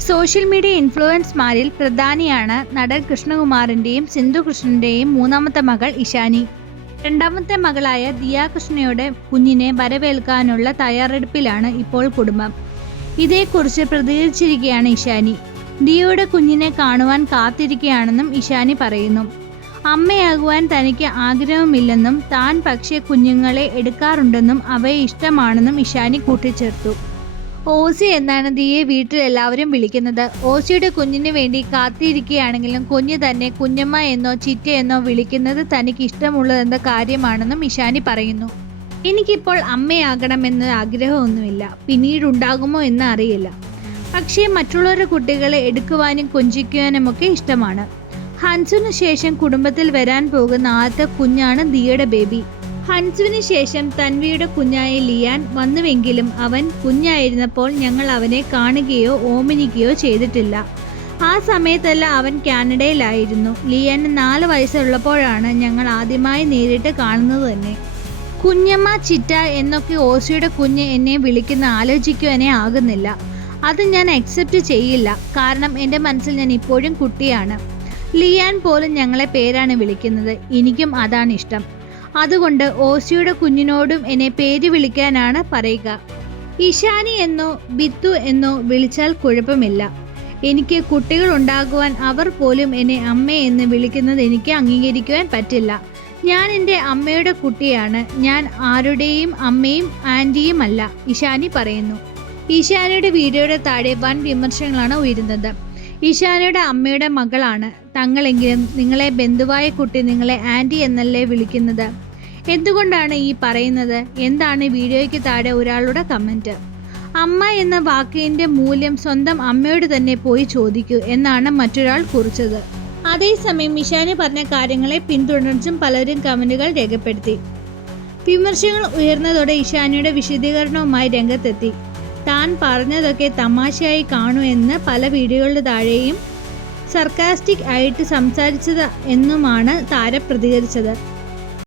Social media ഇൻഫ്ലുവൻസർമാരിൽ പ്രധാനിയാണ് നടൻ കൃഷ്ണകുമാറിൻ്റെയും സിന്ധു കൃഷ്ണൻ്റെയും മൂന്നാമത്തെ മകൾ ഇഷാനി. രണ്ടാമത്തെ മകളായ ദിയ കൃഷ്ണയുടെ കുഞ്ഞിനെ വരവേൽക്കാനുള്ള തയ്യാറെടുപ്പിലാണ് ഇപ്പോൾ കുടുംബം. ഇതേക്കുറിച്ച് പ്രതികരിച്ചിരിക്കുകയാണ് ഇഷാനി. ദിയയുടെ കുഞ്ഞിനെ കാണുവാൻ കാത്തിരിക്കുകയാണെന്നും ഇഷാനി പറയുന്നു. അമ്മയാകുവാൻ തനിക്ക് ആഗ്രഹമില്ലെന്നും താൻ പക്ഷേ കുഞ്ഞുങ്ങളെ എടുക്കാറുണ്ടെന്നും അവയെ ഇഷ്ടമാണെന്നും ഇഷാനി കൂട്ടിച്ചേർത്തു. ഓസി എന്നാണ് ദിയെ വീട്ടിൽ എല്ലാവരും വിളിക്കുന്നത്. ഓസിയുടെ കുഞ്ഞിന് വേണ്ടി കാത്തിരിക്കുകയാണെങ്കിലും കുഞ്ഞ് തന്നെ കുഞ്ഞമ്മ എന്നോ ചിറ്റ എന്നോ വിളിക്കുന്നത് തനിക്ക് ഇഷ്ടമുള്ളതെന്ന കാര്യമാണെന്നും ഇഷാനി പറയുന്നു. എനിക്കിപ്പോൾ അമ്മയാകണമെന്ന ആഗ്രഹമൊന്നുമില്ല, പിന്നീടുണ്ടാകുമോ എന്ന് അറിയില്ല. പക്ഷേ മറ്റുള്ളവരുടെ കുട്ടികളെ എടുക്കുവാനും കൊഞ്ചിക്കുവാനുമൊക്കെ ഇഷ്ടമാണ്. ഹൻസുവിന് ശേഷം കുടുംബത്തിൽ വരാൻ പോകുന്ന ആദ്യത്തെ കുഞ്ഞാണ് ദിയയുടെ ബേബി. ഹൻസുവിന് ശേഷം തൻവിയുടെ കുഞ്ഞായ ലിയാൻ വന്നുവെങ്കിലും അവൻ കുഞ്ഞായിരുന്നപ്പോൾ ഞങ്ങൾ അവനെ കാണുകയോ ഓമനിക്കുകയോ ചെയ്തിട്ടില്ല. ആ സമയത്തെല്ലാം അവൻ കാനഡയിലായിരുന്നു. ലിയാന് 4 വയസ്സുള്ളപ്പോഴാണ് ഞങ്ങൾ ആദ്യമായി നേരിട്ട് കാണുന്നത് തന്നെ. കുഞ്ഞമ്മ, ചിറ്റ എന്നൊക്കെ ഓസിയുടെ കുഞ്ഞ് എന്നെ വിളിക്കുന്ന ആലോചിക്കുവാനേ ആകുന്നില്ല. അത് ഞാൻ അക്സെപ്റ്റ് ചെയ്യില്ല. കാരണം എൻ്റെ മനസ്സിൽ ഞാൻ ഇപ്പോഴും കുട്ടിയാണ്. ലിയാൻ പോലും ഞങ്ങളെ പേരാണ് വിളിക്കുന്നത്. എനിക്കും അതാണ് ഇഷ്ടം. അതുകൊണ്ട് ഓസിയുടെ കുഞ്ഞിനോടും എന്നെ പേര് വിളിക്കാനാണ് പറയുക. ഇഷാനി എന്നോ ബിത്തു എന്നോ വിളിച്ചാൽ കുഴപ്പമില്ല. എനിക്ക് കുട്ടികൾ ഉണ്ടാകുവാൻ അവർ പോലും എന്നെ അമ്മ എന്ന് വിളിക്കുന്നത് എനിക്ക് അംഗീകരിക്കുവാൻ പറ്റില്ല. ഞാൻ എൻ്റെ അമ്മയുടെ കുട്ടിയാണ്. ഞാൻ ആരുടെയും അമ്മയും ആൻറ്റിയും അല്ല, ഇഷാനി പറയുന്നു. ഇഷാനിയുടെ വീഡിയോയുടെ താഴെ വൻ വിമർശനങ്ങളാണ് ഉയരുന്നത്. ഇഷാനിയുടെ അമ്മയുടെ മകളാണ് തങ്ങളെങ്കിലും നിങ്ങളെ ബന്ധുവായ കുട്ടി നിങ്ങളെ ആൻറ്റി എന്നല്ലേ വിളിക്കുന്നത്? എന്തുകൊണ്ടാണ് ഈ പറയുന്നത്? എന്താണ് വീഡിയോയ്ക്ക് താഴെ ഒരാളുടെ കമൻറ്റ്. അമ്മ എന്ന വാക്കിൻ്റെ മൂല്യം സ്വന്തം അമ്മയോട് തന്നെ പോയി ചോദിക്കൂ എന്നാണ് മറ്റൊരാൾ കുറിച്ചത്. അതേസമയം ഇഷാനി പറഞ്ഞ കാര്യങ്ങളെ പിന്തുടർച്ചും പലരും കമൻറ്റുകൾ രേഖപ്പെടുത്തി. വിമർശനങ്ങൾ ഉയർന്നതോടെ ഇഷാനിയുടെ വിശദീകരണവുമായി രംഗത്തെത്തി. താൻ പറഞ്ഞതൊക്കെ തമാശയായി കാണൂ എന്ന് പല വീഡിയോകളുടെ താഴെയും സർക്കാസ്റ്റിക് ആയിട്ട് സംസാരിച്ചത് എന്നുമാണ് താരം പ്രതികരിച്ചത്.